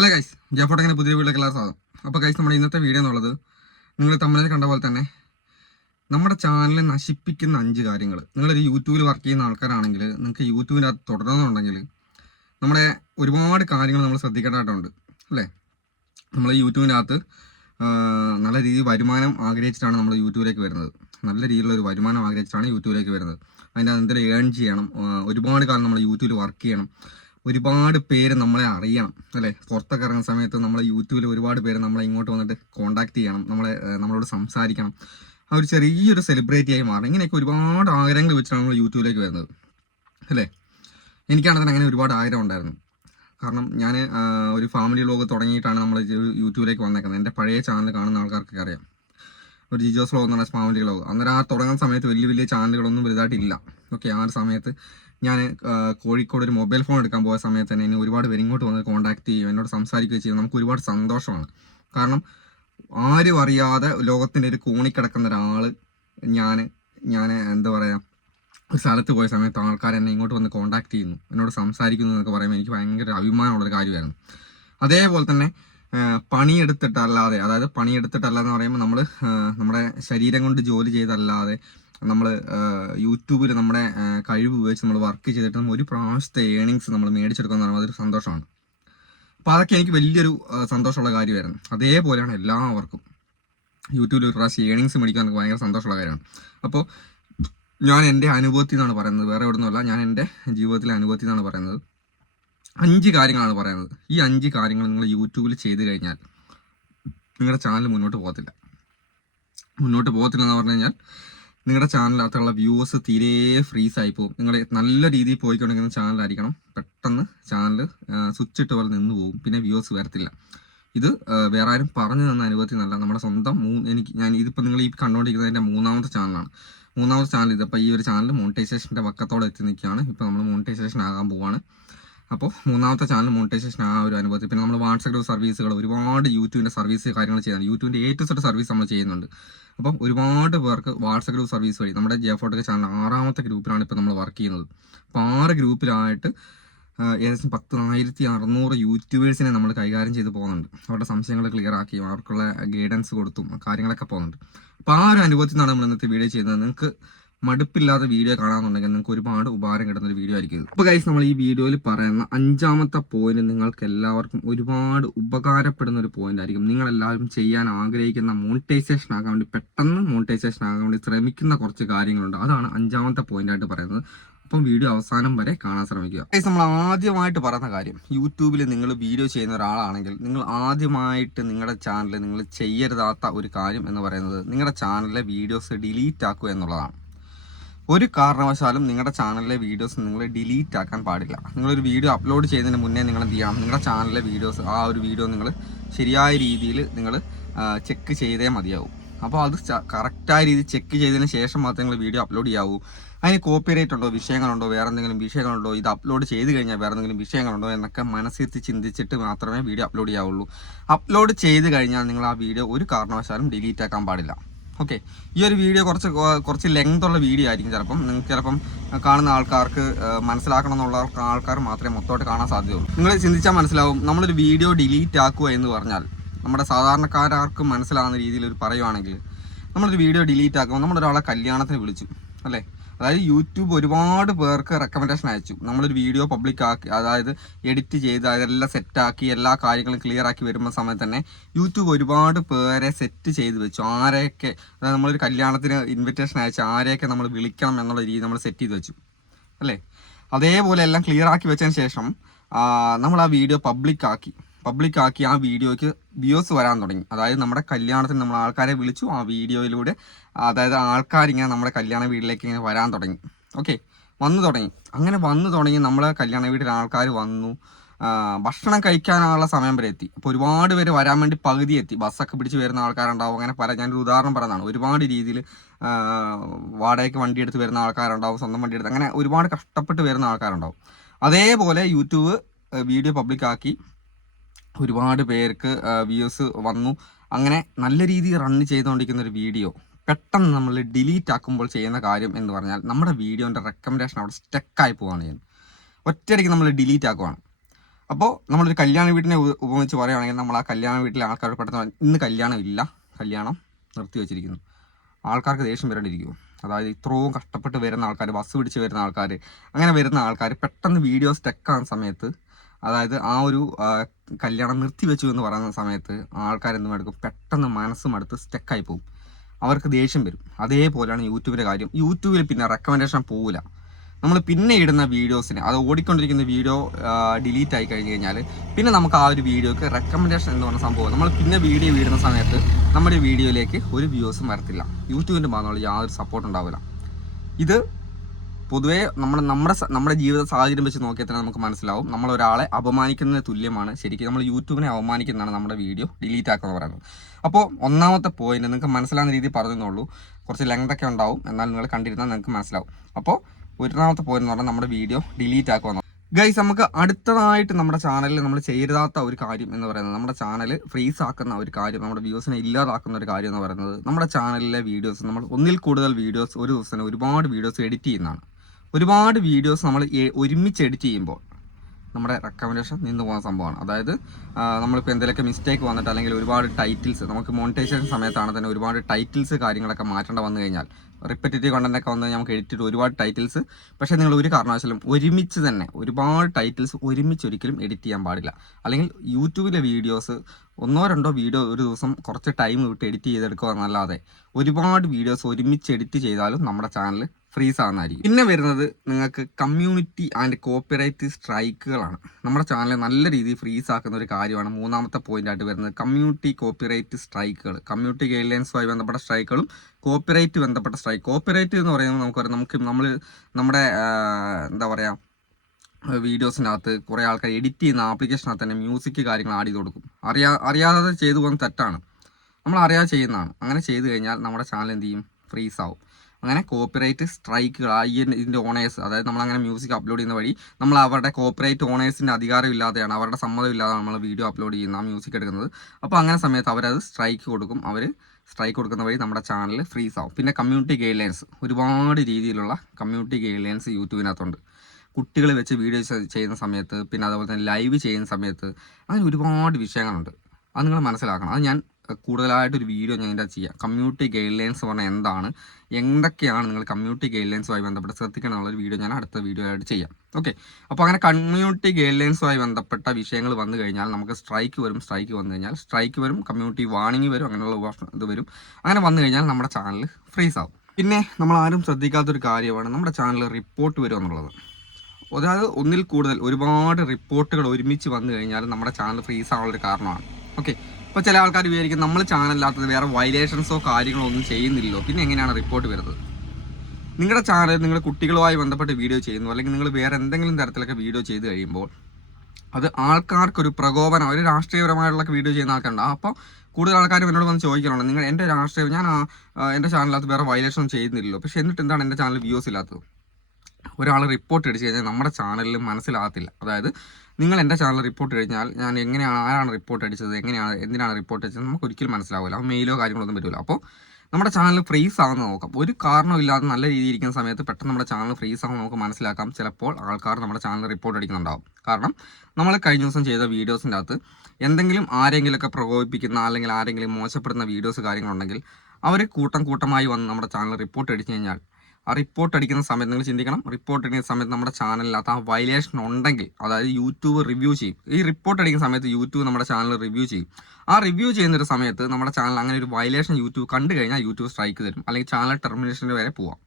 Hello guys, ജാഫോട്ടങ്ങനെ പുതിയ വീട്ടിലേക്ക് എല്ലാവരും സ്വാഗതം. അപ്പോൾ ഗൈസ്, നമ്മുടെ ഇന്നത്തെ വീഡിയോ എന്നുള്ളത് നിങ്ങൾ തമിഴിൽ കണ്ട പോലെ തന്നെ നമ്മുടെ ചാനൽ നശിപ്പിക്കുന്ന 5 കാര്യങ്ങൾ. നിങ്ങളൊരു യൂട്യൂബിൽ വർക്ക് ചെയ്യുന്ന ആൾക്കാരാണെങ്കിൽ നിങ്ങൾക്ക് യൂട്യൂബിനകത്ത് തുടരണമെന്നുണ്ടെങ്കിൽ നമ്മുടെ ഒരുപാട് കാര്യങ്ങൾ നമ്മൾ ശ്രദ്ധിക്കേണ്ടതായിട്ടുണ്ട് അല്ലേ. നമ്മൾ യൂട്യൂബിനകത്ത് നല്ല രീതിയിൽ വരുമാനം ആഗ്രഹിച്ചിട്ടാണ് നമ്മൾ യൂട്യൂബിലേക്ക് വരുന്നത്. നല്ല രീതിയിലുള്ള ഒരു വരുമാനം ആഗ്രഹിച്ചിട്ടാണ് യൂട്യൂബിലേക്ക് വരുന്നത്. അതിൻ്റെ എന്തെങ്കിലും ഏൺ ചെയ്യണം, ഒരുപാട് കാലം നമ്മൾ യൂട്യൂബിൽ വർക്ക് ചെയ്യണം, ഒരുപാട് പേര് നമ്മളെ അറിയണം അല്ലേ. പുറത്തൊക്കെ ഇറങ്ങുന്ന സമയത്ത് നമ്മൾ യൂട്യൂബിൽ ഒരുപാട് പേര് നമ്മളെ ഇങ്ങോട്ട് വന്നിട്ട് കോൺടാക്ട് ചെയ്യണം, നമ്മളോട് സംസാരിക്കണം, ആ ഒരു ചെറിയൊരു സെലിബ്രിറ്റി ആയി മാറണം. ഇങ്ങനെയൊക്കെ ഒരുപാട് ആഗ്രഹങ്ങൾ വെച്ചിട്ടാണ് നമ്മൾ യൂട്യൂബിലേക്ക് വരുന്നത് അല്ലേ. എനിക്കാണെങ്കിൽ അങ്ങനെ ഒരുപാട് ആഗ്രഹം ഉണ്ടായിരുന്നു. കാരണം ഞാൻ ഒരു ഫാമിലി വ്ലോഗ് തുടങ്ങിയിട്ടാണ് നമ്മൾ യൂട്യൂബിലേക്ക് വന്നേക്കുന്നത്. എൻ്റെ പഴയ ചാനൽ കാണുന്ന ആൾക്കാർക്കൊക്കെ അറിയാം, ഒരു ജിജോസ് വ്ലോഗ് എന്ന് പറഞ്ഞ ഫാമിലി വ്ലോഗ്. അന്നേരം ആ തുടങ്ങുന്ന സമയത്ത് വലിയ വലിയ ചാനലുകളൊന്നും വലുതായിട്ടില്ല. ഓക്കെ, ആ ഒരു സമയത്ത് ഞാൻ കോഴിക്കോട് ഒരു മൊബൈൽ ഫോൺ എടുക്കാൻ പോയ സമയത്ത് തന്നെ എന്നെ ഒരുപാട് പേര് ഇങ്ങോട്ട് വന്ന് കോൺടാക്ട് ചെയ്യും, എന്നോട് സംസാരിക്കുകയും ചെയ്യും. നമുക്ക് ഒരുപാട് സന്തോഷമാണ്. കാരണം ആരും അറിയാതെ ലോകത്തിൻ്റെ ഒരു കോണിക്കിടക്കുന്ന ഒരാൾ ഞാൻ എന്താ പറയുക, ഒരു സ്ഥലത്ത് പോയ സമയത്ത് ആൾക്കാർ എന്നെ ഇങ്ങോട്ട് വന്ന് കോൺടാക്ട് ചെയ്യുന്നു, എന്നോട് സംസാരിക്കുന്നു എന്നൊക്കെ പറയുമ്പോൾ എനിക്ക് ഭയങ്കര അഭിമാനമുള്ളൊരു കാര്യമായിരുന്നു. അതേപോലെ തന്നെ പണിയെടുത്തിട്ടല്ലാതെ, അതായത് പണിയെടുത്തിട്ടല്ലാന്ന് പറയുമ്പോൾ നമ്മൾ നമ്മുടെ ശരീരം കൊണ്ട് ജോലി ചെയ്തല്ലാതെ നമ്മൾ യൂട്യൂബിൽ നമ്മുടെ കഴിവ് ഉപയോഗിച്ച് നമ്മൾ വർക്ക് ചെയ്തിട്ട് നമ്മൾ ഒരു പ്രാവശ്യത്തെ ഏണിങ്സ് നമ്മൾ മേടിച്ചെടുക്കുക എന്ന് പറയുമ്പോൾ അതൊരു സന്തോഷമാണ്. അപ്പോൾ അതൊക്കെ എനിക്ക് വലിയൊരു സന്തോഷമുള്ള കാര്യമായിരുന്നു. അതേപോലെയാണ് എല്ലാവർക്കും യൂട്യൂബിൽ ഒരു പ്രാവശ്യം ഏണിങ്സ് മേടിക്കാൻ എനിക്ക് ഭയങ്കര സന്തോഷമുള്ള കാര്യമാണ്. അപ്പോൾ ഞാൻ എൻ്റെ അനുഭവത്തിൽ നിന്നാണ് പറയുന്നത്, വേറെ എവിടെ നിന്നുമല്ല. ഞാൻ എൻ്റെ ജീവിതത്തിലെ അനുഭവത്തിൽ നിന്നാണ് പറയുന്നത്. 5 കാര്യങ്ങളാണ് പറയുന്നത്. ഈ 5 കാര്യങ്ങൾ നിങ്ങൾ യൂട്യൂബിൽ ചെയ്ത് കഴിഞ്ഞാൽ നിങ്ങളുടെ ചാനൽ മുന്നോട്ട് പോകത്തില്ലെന്ന് പറഞ്ഞു കഴിഞ്ഞാൽ നിങ്ങളുടെ ചാനലിനകത്തുള്ള വ്യൂവേഴ്സ് തീരെ ഫ്രീസായി പോകും. നിങ്ങൾ നല്ല രീതിയിൽ പോയിക്കൊണ്ടിരിക്കുന്ന ചാനലായിരിക്കണം, പെട്ടെന്ന് ചാനൽ സ്വിച്ച് ഇട്ട് പോലെ നിന്ന് പോകും, പിന്നെ വ്യൂവേഴ്സ് വരത്തില്ല. ഇത് വേറെ ആരും പറഞ്ഞു തന്ന അനുഭവത്തിൽ നിന്നല്ല, നമ്മുടെ സ്വന്തം ഞാൻ ഇതിപ്പോൾ നിങ്ങൾ ഈ കണ്ടുകൊണ്ടിരിക്കുന്നതിൻ്റെ 3ാമത്തെ ചാനലാണ്. 3ാമത്തെ ചാനൽ ഇത്. അപ്പോൾ ഈ ഒരു ചാനൽ മോണിറ്റൈസേഷൻ്റെ പക്കത്തോടെ എത്തി നിൽക്കുകയാണ്. ഇപ്പോൾ നമ്മൾ മോണിറ്റൈസേഷൻ ആകാൻ പോവാണ്. അപ്പോൾ 3ാമത്തെ ചാനൽ മോണിറ്റൈസേഷൻ ആ ഒരു അനുഭവത്തിൽ. പിന്നെ നമ്മൾ വാട്സപ്പ് സർവീസുകൾ, ഒരുപാട് യൂട്യൂബിൻ്റെ സർവീസ് കാര്യങ്ങൾ ചെയ്യുന്നുണ്ട്. യൂട്യൂബിൻ്റെ A to Z സർവീസ് നമ്മൾ ചെയ്യുന്നുണ്ട്. അപ്പം ഒരുപാട് പേർക്ക് വാട്സപ്പ് ഗ്രൂപ്പ് സർവീസ് വഴി നമ്മുടെ ജെഫോട്ടൊക്കെ ചാനൽ 6ാമത്തെ ഗ്രൂപ്പിലാണ് ഇപ്പോൾ നമ്മൾ വർക്ക് ചെയ്യുന്നത്. അപ്പോൾ 6 ഗ്രൂപ്പിലായിട്ട് ഏകദേശം 10,600 യൂട്യൂബേഴ്സിനെ നമ്മൾ കൈകാര്യം ചെയ്ത് പോകുന്നുണ്ട്. അവരുടെ സംശയങ്ങൾ ക്ലിയർ ആക്കിയും അവർക്കുള്ള ഗൈഡൻസ് കൊടുത്തും കാര്യങ്ങളൊക്കെ പോകുന്നുണ്ട്. അപ്പോൾ ആ ഒരു അനുഭവത്തിൽ നിന്നാണ് നമ്മൾ ഇന്നത്തെ വീഡിയോ ചെയ്യുന്നത്. നിങ്ങൾക്ക് മടുപ്പില്ലാത്ത വീഡിയോ കാണാമെന്നുണ്ടെങ്കിൽ നിങ്ങൾക്ക് ഒരുപാട് ഉപകാരം കിട്ടുന്ന ഒരു വീഡിയോ ആയിരിക്കും. ഇപ്പോൾ ഗൈസ്, നമ്മൾ ഈ വീഡിയോയിൽ പറയുന്ന 5ാമത്തെ പോയിന്റ് നിങ്ങൾക്ക് എല്ലാവർക്കും ഒരുപാട് ഉപകാരപ്പെടുന്ന ഒരു പോയിന്റ് ആയിരിക്കും. നിങ്ങളെല്ലാവരും ചെയ്യാൻ ആഗ്രഹിക്കുന്ന മോണിറ്റൈസേഷൻ ആകാൻ വേണ്ടി, പെട്ടെന്ന് മോണിറ്റൈസേഷൻ ആകാൻ വേണ്ടി ശ്രമിക്കുന്ന കുറച്ച് കാര്യങ്ങളുണ്ട്. അതാണ് 5ാമത്തെ പോയിന്റ് ആയിട്ട് പറയുന്നത്. അപ്പം വീഡിയോ അവസാനം വരെ കാണാൻ ശ്രമിക്കുക. ഗൈസ്, നമ്മൾ ആദ്യമായിട്ട് പറയുന്ന കാര്യം, യൂട്യൂബിൽ നിങ്ങൾ വീഡിയോ ചെയ്യുന്ന ഒരാളാണെങ്കിൽ നിങ്ങൾ ആദ്യമായിട്ട് നിങ്ങളുടെ ചാനലിൽ നിങ്ങൾ ചെയ്യരുതാത്ത ഒരു കാര്യം എന്ന് പറയുന്നത് നിങ്ങളുടെ ചാനലിലെ വീഡിയോസ് ഡിലീറ്റ് ആക്കുക എന്നുള്ളതാണ്. ഒരു കാരണവശാലും നിങ്ങളുടെ ചാനലിലെ വീഡിയോസ് നിങ്ങൾ ഡിലീറ്റ് ആക്കാൻ പാടില്ല. നിങ്ങളൊരു വീഡിയോ അപ്ലോഡ് ചെയ്യുന്നതിന് മുന്നേ നിങ്ങൾ എന്ത് ചെയ്യണം, നിങ്ങളുടെ ചാനലിലെ വീഡിയോസ്, ആ ഒരു വീഡിയോ നിങ്ങൾ ശരിയായ രീതിയിൽ നിങ്ങൾ ചെക്ക് ചെയ്തേ മതിയാവും. അപ്പോൾ അത് കറക്റ്റായ രീതിയിൽ ചെക്ക് ചെയ്തതിന് ശേഷം മാത്രമേ നിങ്ങൾ വീഡിയോ അപ്ലോഡ് ചെയ്യാവൂ. അതിന് കോപ്പിറൈറ്റ് ഉണ്ടോ, വിഷയങ്ങളുണ്ടോ, വേറെ എന്തെങ്കിലും വിഷയങ്ങളുണ്ടോ, ഇത് അപ്ലോഡ് ചെയ്ത് കഴിഞ്ഞാൽ വേറെ എന്തെങ്കിലും വിഷയങ്ങളുണ്ടോ എന്നൊക്കെ മനസ്സിരുത്തി ചിന്തിച്ചിട്ട് മാത്രമേ വീഡിയോ അപ്ലോഡ് ചെയ്യാവുള്ളൂ. അപ്ലോഡ് ചെയ്ത് കഴിഞ്ഞാൽ നിങ്ങൾ ആ വീഡിയോ ഒരു കാരണവശാലും ഡിലീറ്റ് ആക്കാൻ പാടില്ല. ഓക്കെ, ഈ ഒരു വീഡിയോ കുറച്ച് ലെങ്ത് ഉള്ള വീഡിയോ ആയിരിക്കും. ചിലപ്പം കാണുന്ന ആൾക്കാർക്ക് മനസ്സിലാക്കണം എന്നുള്ള ആൾക്കാർ മാത്രമേ മൊത്തമായിട്ട് കാണാൻ സാധ്യതയുള്ളൂ. നിങ്ങൾ ചിന്തിച്ചാൽ മനസ്സിലാവും, നമ്മളൊരു വീഡിയോ ഡിലീറ്റ് ആക്കുക എന്ന് പറഞ്ഞാൽ നമ്മുടെ സാധാരണക്കാർക്ക് മനസ്സിലാകുന്ന രീതിയിൽ ഒരു പറയുവാണെങ്കിൽ, നമ്മളൊരു വീഡിയോ ഡിലീറ്റ് ആക്കുമ്പോൾ നമ്മളൊരാളെ കല്യാണത്തിന് വിളിച്ചു അല്ലേ. അതായത് യൂട്യൂബ് ഒരുപാട് പേർക്ക് റെക്കമെൻഡേഷൻ അയച്ചു. നമ്മളൊരു വീഡിയോ പബ്ലിക് ആക്കി, അതായത് എഡിറ്റ് ചെയ്ത് അതെല്ലാം സെറ്റാക്കി എല്ലാ കാര്യങ്ങളും ക്ലിയർ ആക്കി വരുന്ന സമയത്ത് തന്നെ യൂട്യൂബ് ഒരുപാട് പേരെ സെറ്റ് ചെയ്ത് വെച്ചു. ആരെയൊക്കെ, അതായത് നമ്മളൊരു കല്യാണത്തിന് ഇൻവിറ്റേഷൻ അയച്ച് ആരെയൊക്കെ നമ്മൾ വിളിക്കണം എന്നുള്ള രീതി നമ്മൾ സെറ്റ് ചെയ്ത് വെച്ചു അല്ലേ. അതേപോലെ എല്ലാം ക്ലിയർ ആക്കി വെച്ചതിന് ശേഷം നമ്മൾ ആ വീഡിയോ പബ്ലിക് ആക്കി ആ വീഡിയോയ്ക്ക് വ്യൂസ് വരാൻ തുടങ്ങി. അതായത് നമ്മുടെ കല്യാണത്തിന് നമ്മൾ ആൾക്കാരെ വിളിച്ചു, ആ വീഡിയോയിലൂടെ അതായത് ആൾക്കാരിങ്ങനെ നമ്മുടെ കല്യാണ വീട്ടിലേക്ക് ഇങ്ങനെ വരാൻ തുടങ്ങി. ഓക്കെ, വന്നു തുടങ്ങി നമ്മളെ കല്യാണ വീട്ടിൽ ആൾക്കാർ വന്നു, ഭക്ഷണം കഴിക്കാനുള്ള സമയം വരെ എത്തി. അപ്പോൾ ഒരുപാട് പേര് വരാൻ വേണ്ടി പകുതി എത്തി, ബസ്സൊക്കെ പിടിച്ച് വരുന്ന ആൾക്കാരുണ്ടാവും. അങ്ങനെ ഞാനൊരു ഉദാഹരണം പറയുന്നതാണ്. ഒരുപാട് രീതിയിൽ വാടകയ്ക്ക് വണ്ടി എടുത്ത് വരുന്ന ആൾക്കാരുണ്ടാവും, സ്വന്തം വണ്ടി എടുത്ത്, അങ്ങനെ ഒരുപാട് കഷ്ടപ്പെട്ട് വരുന്ന ആൾക്കാരുണ്ടാവും. അതേപോലെ യൂട്യൂബ് വീഡിയോ പബ്ലിക് ആക്കി ഒരുപാട് പേർക്ക് വ്യൂസ് വന്നു. അങ്ങനെ നല്ല രീതിയിൽ റൺ ചെയ്തുകൊണ്ടിരിക്കുന്ന ഒരു വീഡിയോ പെട്ടെന്ന് നമ്മൾ ഡിലീറ്റ് ആക്കുമ്പോൾ ചെയ്യുന്ന കാര്യം എന്ന് പറഞ്ഞാൽ നമ്മുടെ വീഡിയോൻ്റെ റെക്കമെൻഡേഷൻ അവിടെ സ്റ്റക്കായി പോവുകയാണ് ചെയ്യുന്നത്. ഒറ്റയടിക്ക് നമ്മൾ ഡിലീറ്റ് ആക്കുവാണ്. അപ്പോൾ നമ്മളൊരു കല്യാണ വീട്ടിനെ ഉപമിച്ച് പറയുകയാണെങ്കിൽ നമ്മൾ ആ കല്യാണ വീട്ടിലെ ആൾക്കാർ പെട്ടെന്ന് ഇന്ന് കല്യാണം ഇല്ല, കല്യാണം നിർത്തി വെച്ചിരിക്കുന്നു. ആൾക്കാർക്ക് ദേഷ്യം വരേണ്ടിയിരിക്കും. അതായത് ഇത്രയും കഷ്ടപ്പെട്ട് വരുന്ന ആൾക്കാർ, ബസ് പിടിച്ച് വരുന്ന ആൾക്കാർ, അങ്ങനെ വരുന്ന ആൾക്കാർ പെട്ടെന്ന് വീഡിയോ സ്റ്റക്കാകുന്ന സമയത്ത്, അതായത് ആ ഒരു കല്യാണം നിർത്തി വെച്ചു എന്ന് പറയുന്ന സമയത്ത് ആൾക്കാരെന്തും എടുക്കും, പെട്ടെന്ന് മനസ്സും അടുത്ത് സ്റ്റക്കായി പോകും. അവർക്ക് ദേഷ്യം വരും. അതേപോലെയാണ് യൂട്യൂബിൻ്റെ കാര്യം. യൂട്യൂബിൽ പിന്നെ റെക്കമെൻഡേഷൻ പോവില്ല. നമ്മൾ പിന്നെ ഇടുന്ന വീഡിയോസിന്, അത് ഓടിക്കൊണ്ടിരിക്കുന്ന വീഡിയോ ഡിലീറ്റ് ആയി കഴിഞ്ഞ് കഴിഞ്ഞാൽ പിന്നെ നമുക്ക് ആ ഒരു വീഡിയോക്ക് റെക്കമെൻഡേഷൻ എന്ന് പറഞ്ഞ സംഭവം, നമ്മൾ പിന്നെ വീഡിയോ ഇടുന്ന സമയത്ത് നമ്മുടെ വീഡിയോയിലേക്ക് ഒരു വ്യൂസും വരത്തില്ല. യൂട്യൂബിൻ്റെ ഭാഗത്തുള്ള യാതൊരു സപ്പോർട്ട് ഉണ്ടാവില്ല. ഇത് പൊതുവേ നമ്മുടെ ജീവിത സാഹചര്യം വെച്ച് നോക്കിയാൽ തന്നെ നമുക്ക് മനസ്സിലാവും. നമ്മൾ ഒരാളെ അപമാനിക്കുന്നതിന് തുല്യമാണ് ശരിക്കും നമ്മൾ യൂട്യൂബിനെ അവമാനിക്കുന്നതാണ് നമ്മുടെ വീഡിയോ ഡിലീറ്റ് ആക്കുക എന്ന് പറയുന്നത്. അപ്പോൾ ഒന്നാമത്തെ പോയിന്റ് നിങ്ങൾക്ക് മനസ്സിലാകുന്ന രീതിയിൽ പറഞ്ഞെന്നുള്ളൂ. കുറച്ച് ലെങ്തൊക്കെ ഉണ്ടാവും, എന്നാൽ നിങ്ങൾ കണ്ടിരുന്നാൽ നിങ്ങൾക്ക് മനസ്സിലാവും. അപ്പോൾ ഒന്നാമത്തെ പോയിന്റ് എന്ന് പറഞ്ഞാൽ നമ്മുടെ വീഡിയോ ഡിലീറ്റ് ആക്കുക. ഗൈസ്, നമുക്ക് അടുത്തതായിട്ട് നമ്മുടെ ചാനലിൽ നമ്മൾ ചെയ്താത്ത ഒരു കാര്യം എന്ന് പറയുന്നത്, നമ്മുടെ ചാനൽ ഫ്രീസ് ആക്കുന്ന ഒരു കാര്യം, നമ്മുടെ വ്യൂസിനെ ഇല്ലാതാക്കുന്ന ഒരു കാര്യം എന്ന് പറയുന്നത്, നമ്മുടെ ചാനലിലെ വീഡിയോസ്, നമ്മൾ ഒന്നിൽ കൂടുതൽ വീഡിയോസ് ഒരു ദിവസം ഒരുപാട് വീഡിയോസ് എഡിറ്റ് ചെയ്യുന്നതാണ്. ഒരുപാട് വീഡിയോസ് നമ്മൾ ഒരുമിച്ച് എഡിറ്റ് ചെയ്യുമ്പോൾ നമ്മുടെ റെക്കമെൻഡേഷൻ നിന്ന് പോകുന്ന സംഭവമാണ്. അതായത് നമ്മളിപ്പോൾ എന്തെങ്കിലുമൊക്കെ മിസ്റ്റേക്ക് വന്നിട്ട്, അല്ലെങ്കിൽ ഒരുപാട് ടൈറ്റിൽസ്, നമുക്ക് മോണിറ്റൈസേഷൻ സമയത്താണ് തന്നെ ഒരുപാട് ടൈറ്റിൽസ് കാര്യങ്ങളൊക്കെ മാറ്റേണ്ട വന്നു കഴിഞ്ഞാൽ, റിപ്പറ്റേറ്റീവ് കണ്ടൻ്റൊക്കെ വന്ന് നമുക്ക് എഡിറ്റ് ഒരുപാട് ടൈറ്റിൽസ്, പക്ഷേ നിങ്ങൾ ഒരു കാരണവശാലും ഒരുമിച്ച് തന്നെ ഒരുപാട് ടൈറ്റിൽസ് ഒരുമിച്ച് ഒരിക്കലും എഡിറ്റ് ചെയ്യാൻ പാടില്ല. അല്ലെങ്കിൽ യൂട്യൂബിലെ വീഡിയോസ് ഒന്നോ രണ്ടോ വീഡിയോ ഒരു ദിവസം കുറച്ച് ടൈം വിട്ട് എഡിറ്റ് ചെയ്തെടുക്കുക എന്നല്ലാതെ ഒരുപാട് വീഡിയോസ് ഒരുമിച്ച് എഡിറ്റ് ചെയ്താലും നമ്മുടെ ചാനൽ ഫ്രീസ് ആകുന്നതായിരിക്കും. പിന്നെ വരുന്നത് നിങ്ങൾക്ക് കമ്മ്യൂണിറ്റി ആൻഡ് കോപ്പിറൈറ്റ് സ്ട്രൈക്കുകളാണ്. നമ്മുടെ ചാനൽ നല്ല രീതിയിൽ ഫ്രീസ് ആക്കുന്ന ഒരു കാര്യമാണ് മൂന്നാമത്തെ പോയിന്റ് ആയിട്ട് വരുന്നത്. കമ്മ്യൂണിറ്റി കോപ്പിറൈറ്റ് സ്ട്രൈക്കുകൾ, കമ്മ്യൂണിറ്റി ഗൈഡ്ലൈൻസുമായി ബന്ധപ്പെട്ട സ്ട്രൈക്കുകളും കോപ്പിറൈറ്റ് ബന്ധപ്പെട്ട സ്ട്രൈക്ക്. കോപ്പിറൈറ്റ് എന്ന് പറയുന്നത് നമ്മൾ നമ്മുടെ എന്താ പറയുക, വീഡിയോസിനകത്ത് കുറേ ആൾക്കാർ എഡിറ്റ് ചെയ്യുന്ന ആപ്ലിക്കേഷനകത്ത് തന്നെ മ്യൂസിക് കാര്യങ്ങൾ ആഡ് ചെയ്ത് കൊടുക്കും. അറിയാതെ ചെയ്തു പോകുന്ന തെറ്റാണ്, നമ്മൾ അറിയാതെ ചെയ്യുന്നതാണ്. അങ്ങനെ ചെയ്തു കഴിഞ്ഞാൽ നമ്മുടെ ചാനൽ എന്ത് ചെയ്യും, ഫ്രീസ് ആവും. അങ്ങനെ കോപ്പിറൈറ്റ് സ്ട്രൈക്കുകൾ, ഇതിൻ്റെ ഓണേഴ്സ്, അതായത് നമ്മളങ്ങനെ മ്യൂസിക് അപ്ലോഡ് ചെയ്യുന്ന വഴി നമ്മൾ അവരുടെ കോപ്പിറൈറ്റ് ഓണേഴ്സിൻ്റെ അധികാരം ഇല്ലാതെയാണ്, അവരുടെ സമ്മതം ഇല്ലാതെയാണ് നമ്മൾ വീഡിയോ അപ്ലോഡ് ചെയ്യുന്ന മ്യൂസിക് എടുക്കുന്നത്. അപ്പോൾ അങ്ങനെ സമയത്ത് അവരത് സ്ട്രൈക്ക് കൊടുക്കും. അവർ സ്ട്രൈക്ക് കൊടുക്കുന്ന വഴി നമ്മുടെ ചാനൽ ഫ്രീസ് ആവും. പിന്നെ കമ്മ്യൂണിറ്റി ഗൈഡ്ലൈൻസ്, ഒരുപാട് രീതിയിലുള്ള കമ്മ്യൂണിറ്റി ഗൈഡ്ലൈൻസ് യൂട്യൂബിനകത്തുണ്ട്. കുട്ടികൾ വെച്ച് വീഡിയോ ചെയ്യുന്ന സമയത്ത്, പിന്നെ അതുപോലെ തന്നെ ലൈവ് ചെയ്യുന്ന സമയത്ത്, അങ്ങനെ ഒരുപാട് വിഷയങ്ങളുണ്ട്. അത് നിങ്ങൾ മനസ്സിലാക്കണം. അത് ഞാൻ കൂടുതലായിട്ടൊരു വീഡിയോ ഞാൻ ഇതിൻ്റെ ചെയ്യാം. കമ്മ്യൂണിറ്റി ഗൈഡ്ലൈൻസ് പറഞ്ഞാൽ എന്താണ്, എന്തൊക്കെയാണ് നിങ്ങൾ കമ്മ്യൂണിറ്റി ഗൈഡ്ലൈൻസുമായി ബന്ധപ്പെട്ട് ശ്രദ്ധിക്കണം എന്നുള്ളൊരു വീഡിയോ ഞാൻ അടുത്ത വീഡിയോ ആയിട്ട് ചെയ്യാം. ഓക്കെ, അപ്പോൾ അങ്ങനെ കമ്മ്യൂണിറ്റി ഗൈഡ്ലൈൻസുമായി ബന്ധപ്പെട്ട വിഷയങ്ങൾ വന്നു കഴിഞ്ഞാൽ നമുക്ക് സ്ട്രൈക്ക് വരും, കമ്മ്യൂണിറ്റി വാർണിംഗ് വരും, അങ്ങനെയുള്ള ഇത് വരും. അങ്ങനെ വന്നു കഴിഞ്ഞാൽ നമ്മുടെ ചാനൽ ഫ്രീസ് ആവും. പിന്നെ നമ്മൾ ആരും ശ്രദ്ധിക്കാത്തൊരു കാര്യമാണ് നമ്മുടെ ചാനൽ റിപ്പോർട്ട് വരും എന്നുള്ളത്. അതായത് ഒന്നിൽ കൂടുതൽ ഒരുപാട് റിപ്പോർട്ടുകൾ ഒരുമിച്ച് വന്നു കഴിഞ്ഞാൽ നമ്മുടെ ചാനൽ ഫ്രീസ് ആവാനുള്ളൊരു കാരണമാണ്. ഓക്കെ, ഇപ്പോൾ ചില ആൾക്കാർ വിചാരിക്കും നമ്മൾ ചാനലിനകത്തത് വേറെ വയലേഷൻസോ കാര്യങ്ങളോ ഒന്നും ചെയ്യുന്നില്ലല്ലോ, പിന്നെ എങ്ങനെയാണ് റിപ്പോർട്ട് വരുന്നത്? നിങ്ങളുടെ ചാനൽ നിങ്ങൾ കുട്ടികളുമായി ബന്ധപ്പെട്ട് വീഡിയോ ചെയ്യുന്നു, അല്ലെങ്കിൽ നിങ്ങൾ വേറെ എന്തെങ്കിലും തരത്തിലൊക്കെ വീഡിയോ ചെയ്ത് കഴിയുമ്പോൾ അത് ആൾക്കാർക്കൊരു പ്രകോപനം, ഒരു രാഷ്ട്രീയപരമായിട്ടുള്ള വീഡിയോ ചെയ്യുന്ന ആൾക്കാരുണ്ട്. അപ്പോൾ കൂടുതൽ ആൾക്കാരും എന്നോട് വന്ന് ചോദിക്കാറുണ്ട്, നിങ്ങൾ എൻ്റെ രാഷ്ട്രീയം, ഞാൻ എൻ്റെ ചാനലിനകത്ത് വേറെ വയലേഷൻ ചെയ്യുന്നില്ലല്ലോ, പക്ഷേ എന്നിട്ട് എന്താണ് എൻ്റെ ചാനൽ വ്യൂസ് ഇല്ലാത്തത്? ഒരാൾ റിപ്പോർട്ട് അടിച്ച് കഴിഞ്ഞാൽ നമ്മുടെ ചാനലിൽ മനസ്സിലാകത്തില്ല. അതായത് നിങ്ങൾ എൻ്റെ ചാനൽ റിപ്പോർട്ട് കഴിഞ്ഞാൽ ഞാൻ ആരാണ് റിപ്പോർട്ട് അടിച്ചത്, എന്തിനാണ് റിപ്പോർട്ട് അടിച്ചത് നമുക്ക് ഒരിക്കലും മനസ്സിലാവില്ല. അപ്പോൾ മെയിലോ കാര്യങ്ങളൊന്നും പറ്റില്ല. അപ്പോൾ നമ്മുടെ ചാനൽ ഫ്രീസ് ആകുന്ന നോക്കാം. ഒരു കാരണമില്ലാതെ നല്ല രീതിയിൽ ഇരിക്കുന്ന സമയത്ത് പെട്ടെന്ന് നമ്മുടെ ചാനൽ ഫ്രീസ് ആകുമ്പോൾ നമുക്ക് മനസ്സിലാക്കാം, ചിലപ്പോൾ ആൾക്കാർ നമ്മുടെ ചാനൽ റിപ്പോർട്ട് അടിക്കുന്നുണ്ടാവും. കാരണം നമ്മൾ കഴിഞ്ഞ ദിവസം ചെയ്ത വീഡിയോസിൻ്റെ അകത്ത് എന്തെങ്കിലും ആരെങ്കിലുമൊക്കെ പ്രകോപിപ്പിക്കുന്ന, അല്ലെങ്കിൽ ആരെങ്കിലും മോശപ്പെടുന്ന വീഡിയോസ് കാര്യങ്ങളുണ്ടെങ്കിൽ അവർ കൂട്ടമായി വന്ന് നമ്മുടെ ചാനൽ റിപ്പോർട്ട് അടിച്ചു കഴിഞ്ഞാൽ, ആ റിപ്പോർട്ട് അടിക്കുന്ന സമയത്ത് നിങ്ങൾ ചിന്തിക്കണം, റിപ്പോർട്ട് അടിക്കുന്ന സമയത്ത് നമ്മുടെ ചാനലിനകത്ത് ആ വയലേഷൻ ഉണ്ടെങ്കിൽ, അതായത് യൂട്യൂബ് റിവ്യൂ ചെയ്യും. ഈ റിപ്പോർട്ട് അടിക്കുന്ന സമയത്ത് യൂട്യൂബ് നമ്മുടെ ചാനൽ റിവ്യൂ ചെയ്യും. ആ റിവ്യൂ ചെയ്യുന്നൊരു സമയത്ത് നമ്മുടെ ചാനൽ അങ്ങനെ ഒരു വയലേഷൻ യൂട്യൂബ് കണ്ടു കഴിഞ്ഞാൽ യൂട്യൂബ് സ്ട്രൈക്ക് തരും, അല്ലെങ്കിൽ ചാനൽ ടെർമിനേഷന് വരെ പോവാം.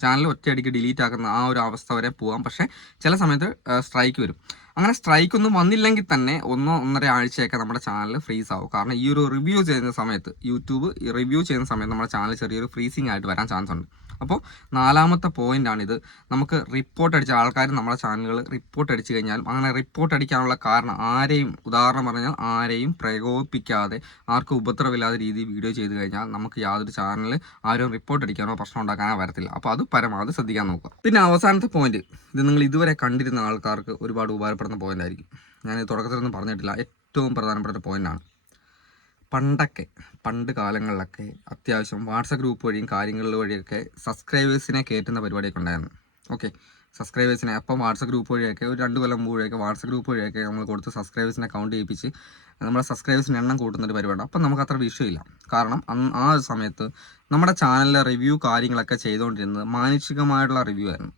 ചാനൽ ഒറ്റയടിക്ക് ഡിലീറ്റ് ആക്കുന്ന ആ ഒരു അവസ്ഥ വരെ പോവാം. പക്ഷേ ചില സമയത്ത് സ്ട്രൈക്ക് വരും. അങ്ങനെ സ്ട്രൈക്ക് ഒന്നും വന്നില്ലെങ്കിൽ തന്നെ 1-1.5 ആഴ്ചയൊക്കെ നമ്മുടെ ചാനൽ ഫ്രീസ് ആവും. കാരണം ഈ ഒരു റിവ്യൂ ചെയ്യുന്ന സമയത്ത്, യൂട്യൂബ് റിവ്യൂ ചെയ്യുന്ന സമയത്ത് നമ്മുടെ ചാനൽ ചെറിയൊരു ഫ്രീസിങ് ആയിട്ട് വരാൻ ചാൻസ് ഉണ്ട്. അപ്പോൾ നാലാമത്തെ പോയിന്റാണിത്. നമുക്ക് റിപ്പോർട്ട് അടിച്ച ആൾക്കാർ നമ്മുടെ ചാനലുകൾ റിപ്പോർട്ട് അടിച്ചു കഴിഞ്ഞാൽ, അങ്ങനെ റിപ്പോർട്ട് അടിക്കാനുള്ള കാരണം ഉദാഹരണം പറഞ്ഞാൽ ആരെയും പ്രകോപിപ്പിക്കാതെ, ആർക്കും ഉപദ്രവമില്ലാത്ത രീതിയിൽ വീഡിയോ ചെയ്ത് കഴിഞ്ഞാൽ നമുക്ക് യാതൊരു ചാനൽ ആരും റിപ്പോർട്ട് അടിക്കാനോ പ്രശ്നം ഉണ്ടാക്കാനോ വരത്തില്ല. അപ്പോൾ അത് പരമാവധി ശ്രദ്ധിക്കാൻ നോക്കുക. പിന്നെ അവസാനത്തെ പോയിന്റ്, ഇത് നിങ്ങൾ ഇതുവരെ കണ്ടിരുന്ന ആൾക്കാർക്ക് ഒരുപാട് ഉപകാരപ്പെടുന്ന പോയിന്റ് ആയിരിക്കും. ഞാൻ തുടക്കത്തിലൊന്നും പറഞ്ഞിട്ടില്ല, ഏറ്റവും പ്രധാനപ്പെട്ട പോയിന്റാണ്. പണ്ട് കാലങ്ങളിലൊക്കെ അത്യാവശ്യം വാട്സപ്പ് ഗ്രൂപ്പ് വഴിയും കാര്യങ്ങളിൽ വഴിയൊക്കെ സബ്സ്ക്രൈബേഴ്സിനെ കയറ്റുന്ന പരിപാടിയൊക്കെ ഉണ്ടായിരുന്നു. ഓക്കെ, സബ്സ്ക്രൈബേഴ്സിനെ അപ്പം വാട്സപ്പ് ഗ്രൂപ്പ് വഴിയൊക്കെ ഒരു 2 കൊല്ലം മുമ്പ് വഴിയൊക്കെ വാട്സപ്പ് ഗ്രൂപ്പ് വഴിയൊക്കെ നമ്മൾ കൊടുത്ത് സബ്സ്ക്രൈബേഴ്സിനെ കൗണ്ട് ചെയ്യിപ്പിച്ച് നമ്മുടെ സബ്സ്ക്രൈബേഴ്സിന് എണ്ണം കൂട്ടുന്നൊരു പരിപാടി. അപ്പം നമുക്ക് അത്ര വിഷയമില്ല. കാരണം ആ ഒരു സമയത്ത് നമ്മുടെ ചാനലിലെ റിവ്യൂ കാര്യങ്ങളൊക്കെ ചെയ്തുകൊണ്ടിരുന്നത് മാനുഷികമായിട്ടുള്ള റിവ്യൂ ആയിരുന്നു.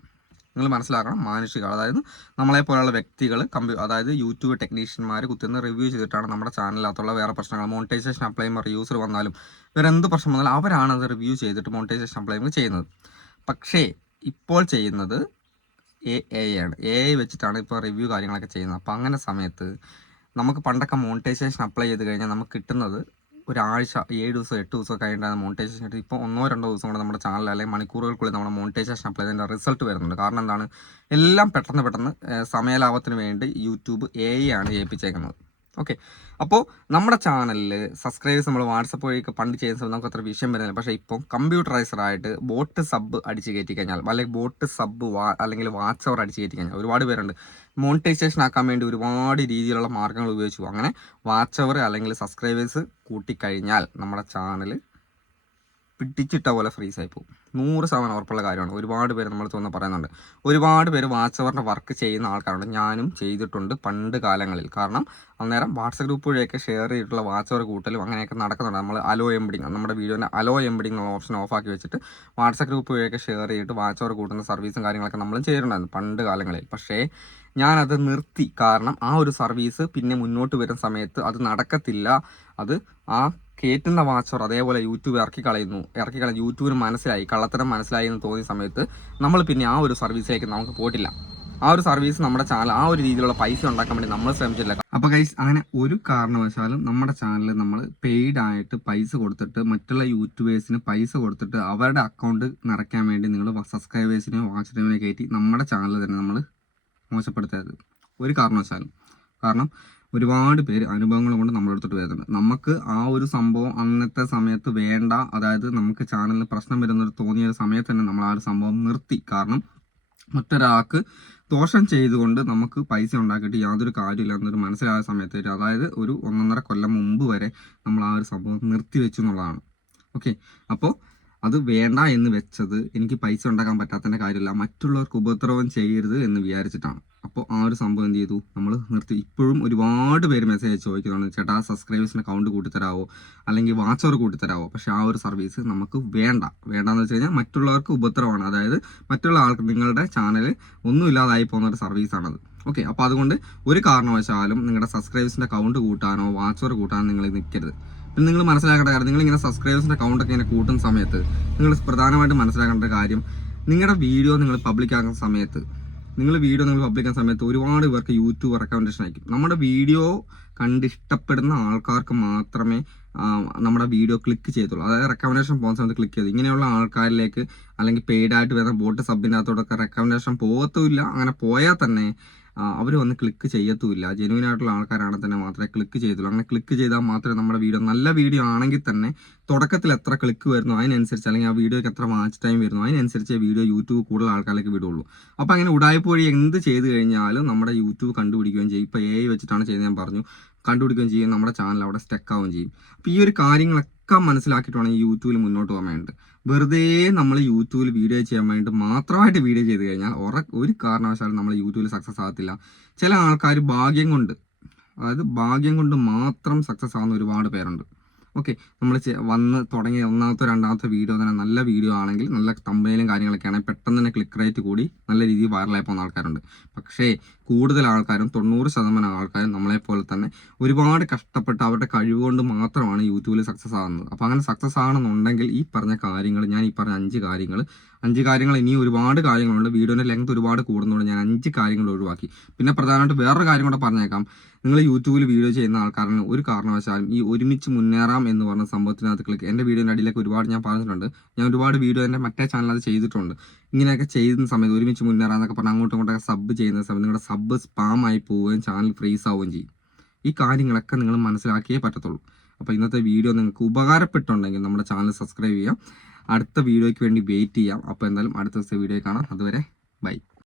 നിങ്ങൾ മനസ്സിലാക്കണം, മാനുഷിക, അതായത് നമ്മളെപ്പോലുള്ള വ്യക്തികൾ അതായത് യൂട്യൂബ് ടെക്നീഷ്യന്മാർ കുത്തുന്ന റിവ്യൂ ചെയ്തിട്ടാണ് നമ്മുടെ ചാനലിനകത്തുള്ള വേറെ പ്രശ്നങ്ങൾ, മോണിറ്റൈസേഷൻ അപ്ലൈ ചെയ്യുമ്പോൾ യൂസർ വന്നാലും വേറെ എന്ത് പ്രശ്നം വന്നാലും അവരാണ് അത് റിവ്യൂ ചെയ്തിട്ട് മോണിറ്റൈസേഷൻ അപ്ലൈ ചെയ്യുന്നത്. പക്ഷേ ഇപ്പോൾ ചെയ്യുന്നത് AI ആണ്. AI വെച്ചിട്ടാണ് ഇപ്പോൾ റിവ്യൂ കാര്യങ്ങളൊക്കെ ചെയ്യുന്നത്. അപ്പോൾ അങ്ങനെ സമയത്ത് നമുക്ക് പണ്ടൊക്കെ മോണിറ്റൈസേഷൻ അപ്ലൈ ചെയ്ത് കഴിഞ്ഞാൽ നമുക്ക് കിട്ടുന്നത് ഒരാഴ്ച, 7 ദിവസം 8 ദിവസം കഴിഞ്ഞിട്ടാണ് മോണിറ്റൈസേഷൻ കിട്ടും. ഇപ്പോൾ 1-2 ദിവസം കൊണ്ട് നമ്മുടെ ചാനൽ അല്ലെങ്കിൽ മണിക്കൂറുകൾക്കുള്ളിൽ നമ്മുടെ മോണിറ്റൈസേഷൻ അപ്ലൈ ചെയ്തതിൻ്റെ റിസൾട്ട് വരുന്നുണ്ട്. കാരണം എന്താണ്, എല്ലാം പെട്ടെന്ന് സമയലാഭത്തിന് വേണ്ടി യൂട്യൂബ് AI ആണ് ഏൽപ്പിച്ചേക്കുന്നത്. ഓക്കെ, അപ്പോൾ നമ്മുടെ ചാനലിൽ സബ്സ്ക്രൈബേഴ്സ് നമ്മൾ വാട്സപ്പ് വഴിയൊക്കെ പണ്ട് ചെയ്യുന്ന സമയത്ത് നമുക്ക് അത്ര വിഷയം വരുന്നില്ല. പക്ഷേ ഇപ്പം കമ്പ്യൂട്ടറൈസറായിട്ട് ബോട്ട് സബ് അടിച്ച് കയറ്റി കഴിഞ്ഞാൽ, അല്ലെങ്കിൽ ബോട്ട് സബ് അല്ലെങ്കിൽ വാച്ച് അവർ അടിച്ച് കയറ്റി കഴിഞ്ഞാൽ ഒരുപാട് പേരുണ്ട് മോണിറ്റൈസേഷൻ ആക്കാൻ വേണ്ടി ഒരുപാട് രീതിയിലുള്ള മാർഗ്ഗങ്ങൾ ഉപയോഗിച്ചു. അങ്ങനെ വാച്ച് അവർ അല്ലെങ്കിൽ സബ്സ്ക്രൈബേഴ്സ് കൂട്ടിക്കഴിഞ്ഞാൽ നമ്മുടെ ചാനൽ പിടിച്ചിട്ട പോലെ ഫ്രീസ് ആയി പോകും. 100% ഉറപ്പുള്ള കാര്യമാണ്. ഒരുപാട് പേര് നമ്മൾ തോന്നുന്നു പറയുന്നുണ്ട്. ഒരുപാട് പേര് വാച്ച് അവറിൻ്റെ വർക്ക് ചെയ്യുന്ന ആൾക്കാരുണ്ട്. ഞാനും ചെയ്തിട്ടുണ്ട് പണ്ട് കാലങ്ങളിൽ. കാരണം അന്നേരം വാട്സപ്പ് ഗ്രൂപ്പ് വഴിയൊക്കെ ഷെയർ ചെയ്തിട്ടുള്ള വാച്ച് അവർ കൂട്ടലും അങ്ങനെയൊക്കെ നടക്കുന്നുണ്ട്. നമ്മൾ അലോ എംബഡിങ്, നമ്മുടെ വീഡിയോൻ്റെ അലോ എംബഡിങ് എന്നുള്ള ഓപ്ഷൻ ഓഫാക്കി വെച്ചിട്ട് വാട്സപ്പ് ഗ്രൂപ്പ് വഴിയൊക്കെ ഷെയർ ചെയ്തിട്ട് വാച്ച് അവർ കൂട്ടുന്ന സർവീസും കാര്യങ്ങളൊക്കെ നമ്മളും ചെയ്തിട്ടുണ്ടായിരുന്നു പണ്ട് കാലങ്ങളിൽ. പക്ഷേ ഞാനത് നിർത്തി. കാരണം ആ ഒരു സർവീസ് പിന്നെ മുന്നോട്ട് വരുന്ന സമയത്ത് അത് നടക്കത്തില്ല. അത് ആ കയറ്റുന്ന വാച്ചർ അതേപോലെ യൂട്യൂബ് ഇറക്കി കളഞ്ഞ് യൂട്യൂബിന് മനസ്സിലായി, കള്ളത്തരം മനസ്സിലായി എന്ന് തോന്നിയ സമയത്ത് നമ്മൾ പിന്നെ ആ ഒരു സർവീസിലേക്ക് നമുക്ക് പോയിട്ടില്ല. ആ ഒരു സർവീസ് നമ്മുടെ ചാനൽ ആ ഒരു രീതിയിലുള്ള പൈസ ഉണ്ടാക്കാൻ വേണ്ടി നമ്മൾ ശ്രമിച്ചില്ല. അപ്പോൾ ഗൈസ്, അങ്ങനെ ഒരു കാരണവശാലും നമ്മുടെ ചാനലിൽ നമ്മൾ പെയ്ഡ് ആയിട്ട് പൈസ കൊടുത്തിട്ട് മറ്റുള്ള യൂട്യൂബേഴ്സിന് പൈസ കൊടുത്തിട്ട് അവരുടെ അക്കൗണ്ട് നിറയ്ക്കാൻ വേണ്ടി നിങ്ങൾ സബ്സ്ക്രൈബേഴ്സിനെയോ വാച്ച് ടൈമിനെ കയറ്റി നമ്മുടെ ചാനൽ തന്നെ നമ്മൾ മോശപ്പെടുത്തരുത് ഒരു കാരണവശാലും. കാരണം ഒരുപാട് പേര് അനുഭവങ്ങൾ കൊണ്ട് നമ്മളെടുത്തിട്ട് വരുന്നുണ്ട്. നമുക്ക് ആ ഒരു സംഭവം അന്നത്തെ സമയത്ത് വേണ്ട, അതായത് നമുക്ക് ചാനലിന് പ്രശ്നം വരുന്നത് തോന്നിയ സമയത്ത് തന്നെ നമ്മൾ ആ ഒരു സംഭവം നിർത്തി. കാരണം മറ്റൊരാൾക്ക് ദോഷം ചെയ്തുകൊണ്ട് നമുക്ക് പൈസ ഉണ്ടാക്കിയിട്ട് യാതൊരു കാര്യമില്ല എന്നൊരു മനസ്സിലായ സമയത്ത്, അതായത് ഒരു 1.5 കൊല്ലം മുമ്പ് വരെ നമ്മൾ ആ ഒരു സംഭവം നിർത്തിവെച്ചു എന്നുള്ളതാണ്. ഓക്കെ, അപ്പോൾ അത് വേണ്ട എന്ന് വെച്ചത് എനിക്ക് പൈസ ഉണ്ടാക്കാൻ പറ്റാത്തതിൻ്റെ കാര്യമില്ല, മറ്റുള്ളവർക്ക് ഉപദ്രവം ചെയ്യരുത് എന്ന് വിചാരിച്ചിട്ടാണ്. അപ്പോൾ ആ ഒരു സംഭവം എന്ത് ചെയ്തു, നമ്മൾ നിർത്തി. ഇപ്പോഴും ഒരുപാട് പേര് മെസ്സേജ് ചോദിക്കുന്നുണ്ട്, ചേട്ടാ സബ്സ്ക്രൈബേഴ്സിൻ്റെ അക്കൗണ്ട് കൂട്ടിത്തരാവോ അല്ലെങ്കിൽ വാച്ച് അവർ കൂട്ടിത്തരാവോ. പക്ഷേ ആ ഒരു സർവീസ് നമുക്ക് വേണ്ടാന്ന് വെച്ച് കഴിഞ്ഞാൽ മറ്റുള്ളവർക്ക് ഉപദ്രവമാണ്. അതായത് മറ്റുള്ള ആൾക്ക് നിങ്ങളുടെ ചാനൽ ഒന്നുമില്ലാതായി പോകുന്ന ഒരു സർവീസാണത്. ഓക്കെ, അപ്പോൾ അതുകൊണ്ട് ഒരു കാരണവശാലും നിങ്ങളുടെ സബ്സ്ക്രൈബേഴ്സിൻ്റെ അക്കൗണ്ട് കൂട്ടാനോ വാച്ച് അവർ കൂട്ടാനോ നിങ്ങൾ നിൽക്കരുത്. പിന്നെ നിങ്ങൾ മനസ്സിലാക്കേണ്ട കാര്യം, നിങ്ങളിങ്ങനെ സബ്സ്ക്രൈബേഴ്സിൻ്റെ അക്കൗണ്ടൊക്കെ ഇങ്ങനെ കൂട്ടുന്ന സമയത്ത് നിങ്ങൾ പ്രധാനമായിട്ടും മനസ്സിലാക്കേണ്ട കാര്യം, നിങ്ങളുടെ വീഡിയോ നിങ്ങൾ പബ്ലിക് ആക്കുന്ന സമയത്ത് ഒരുപാട് പേർക്ക് യൂട്യൂബ് റെക്കമെൻഡേഷൻ അയക്കും. നമ്മുടെ വീഡിയോ കണ്ടിഷ്ടപ്പെടുന്ന ആൾക്കാർക്ക് മാത്രമേ നമ്മുടെ വീഡിയോ ക്ലിക്ക് ചെയ്തുള്ളൂ. അതായത് റെക്കമെൻഡേഷൻ പോകുന്ന സമയത്ത് ക്ലിക്ക് ചെയ്തു. ഇങ്ങനെയുള്ള ആൾക്കാരിലേക്ക് അല്ലെങ്കിൽ പെയ്ഡായിട്ട് വരുന്ന ബോട്ട് സബിൻ്റെ അകത്തോടൊക്കെ റെക്കമെൻഡേഷൻ പോകത്തുമില്ല. അങ്ങനെ പോയാൽ തന്നെ അവർ വന്ന് ക്ലിക്ക് ചെയ്യത്തുമില്ല. ജെന്യൂൻ ആയിട്ടുള്ള ആൾക്കാരാണെങ്കിൽ തന്നെ മാത്രമേ ക്ലിക്ക് ചെയ്തുള്ളൂ. അങ്ങനെ ക്ലിക്ക് ചെയ്താൽ മാത്രമേ നമ്മുടെ വീഡിയോ നല്ല വീഡിയോ ആണെങ്കിൽ തന്നെ തുടക്കത്തിൽ എത്ര ക്ലിക്ക് വരുന്നു അതിനനുസരിച്ച്, അല്ലെങ്കിൽ ആ വീഡിയോയ്ക്ക് എത്ര വാച്ച് ടൈം വരുന്നു അതിനനുസരിച്ച് വീഡിയോ യൂട്യൂബ് കൂടുതൽ ആൾക്കാരിലേക്ക് വിടുള്ളൂ. അപ്പോൾ അങ്ങനെ ഉടായ്പ വഴി എന്ത് ചെയ്ത് കഴിഞ്ഞാലും നമ്മുടെ യൂട്യൂബ് കണ്ടുപിടിക്കുകയും ചെയ്യും. ഇപ്പോൾ AI വെച്ചിട്ടാണ് ചെയ്യുന്നത്, ഞാൻ പറഞ്ഞു, കണ്ടുപിടിക്കുകയും ചെയ്യും. നമ്മുടെ ചാനൽ അവിടെ സ്റ്റക്ക് ആവുകയും ചെയ്യും. അപ്പോൾ ഈ ഒരു കാര്യങ്ങളൊക്കെ മനസ്സിലാക്കിയിട്ടാണ് ഈ യൂട്യൂബിൽ മുന്നോട്ട് പോകാൻ വേണ്ടത്. വെറുതെ നമ്മൾ യൂട്യൂബിൽ വീഡിയോ ചെയ്യാൻ വേണ്ടിയിട്ട് മാത്രമായിട്ട് വീഡിയോ ചെയ്ത് കഴിഞ്ഞാൽ ഒരു കാരണവശാലും നമ്മൾ യൂട്യൂബിൽ സക്സസ് ആകത്തില്ല. ചില ആൾക്കാർ ഭാഗ്യം കൊണ്ട് മാത്രം സക്സസ് ആകുന്ന ഒരുപാട് പേരുണ്ട്. ഓക്കെ, നമ്മൾ വന്ന് തുടങ്ങിയ 1ാമത്തെ 2ാമത്തെ വീഡിയോ തന്നെ നല്ല വീഡിയോ ആണെങ്കിൽ, നല്ല തമ്പനയിലും കാര്യങ്ങളൊക്കെ ആണെങ്കിൽ പെട്ടെന്ന് തന്നെ ക്ലിക്ക് റേറ്റ് കൂടി നല്ല രീതിയിൽ വൈറലായി പോകുന്ന ആൾക്കാരുണ്ട്. പക്ഷേ കൂടുതൽ ആൾക്കാരും 90% ആൾക്കാരും നമ്മളെപ്പോലെ തന്നെ ഒരുപാട് കഷ്ടപ്പെട്ട് അവരുടെ കഴിവുകൊണ്ട് മാത്രമാണ് യൂട്യൂബിൽ സക്സസ് ആകുന്നത്. അപ്പോൾ അങ്ങനെ സക്സസ് ആകണമെന്നുണ്ടെങ്കിൽ ഈ പറഞ്ഞ കാര്യങ്ങൾ, ഞാൻ ഈ പറഞ്ഞ 5 കാര്യങ്ങൾ ഇനിയും ഒരുപാട് കാര്യങ്ങളുണ്ട്. വീഡിയോൻ്റെ ലെങ്ത് ഒരുപാട് കൂടുന്നതുകൊണ്ട് ഞാൻ 5 കാര്യങ്ങൾ ഒഴിവാക്കി. പിന്നെ പ്രധാനമായിട്ട് വേറൊരു കാര്യം കൂടെ പറഞ്ഞേക്കാം. നിങ്ങൾ യൂട്യൂബിൽ വീഡിയോ ചെയ്യുന്ന ആൾക്കാരിന് ഒരു കാരണവശാലും ഈ ഒരുമിച്ച് മുന്നേറാം എന്ന് പറഞ്ഞ സംഭവത്തിനകത്ത് ക്ലിക്ക്, എൻ്റെ വീഡിയോൻ്റെ അടിയിലേക്ക് ഒരുപാട് ഞാൻ പറഞ്ഞിട്ടുണ്ട്. ഞാൻ ഒരുപാട് വീഡിയോ എൻ്റെ മറ്റേ ചാനലത് ചെയ്തിട്ടുണ്ട്. ഇങ്ങനെയൊക്കെ ചെയ്യുന്ന സമയത്ത് ഒരുമിച്ച് മുന്നേറാന്നൊക്കെ പറഞ്ഞാൽ അങ്ങോട്ടും ഇങ്ങോട്ടൊക്കെ സബ് ചെയ്യുന്ന സമയത്ത് നിങ്ങളുടെ സബ് സ്പാം ആയി പോവുകയും ചാനൽ ഫ്രീസ് ആവുകയും ചെയ്യും. ഈ കാര്യങ്ങളൊക്കെ നിങ്ങൾ മനസ്സിലാക്കിയേ പറ്റത്തുള്ളൂ. അപ്പോൾ ഇന്നത്തെ വീഡിയോ നിങ്ങൾക്ക് ഉപകാരപ്പെട്ടുണ്ടെങ്കിൽ നമ്മുടെ ചാനൽ സബ്സ്ക്രൈബ് ചെയ്യാം. അടുത്ത വീഡിയോയ്ക്ക് വേണ്ടി വെയിറ്റ് ചെയ്യാം. അപ്പോൾ എന്തായാലും അടുത്ത ദിവസത്തെ വീഡിയോ കാണാം. അതുവരെ ബൈ.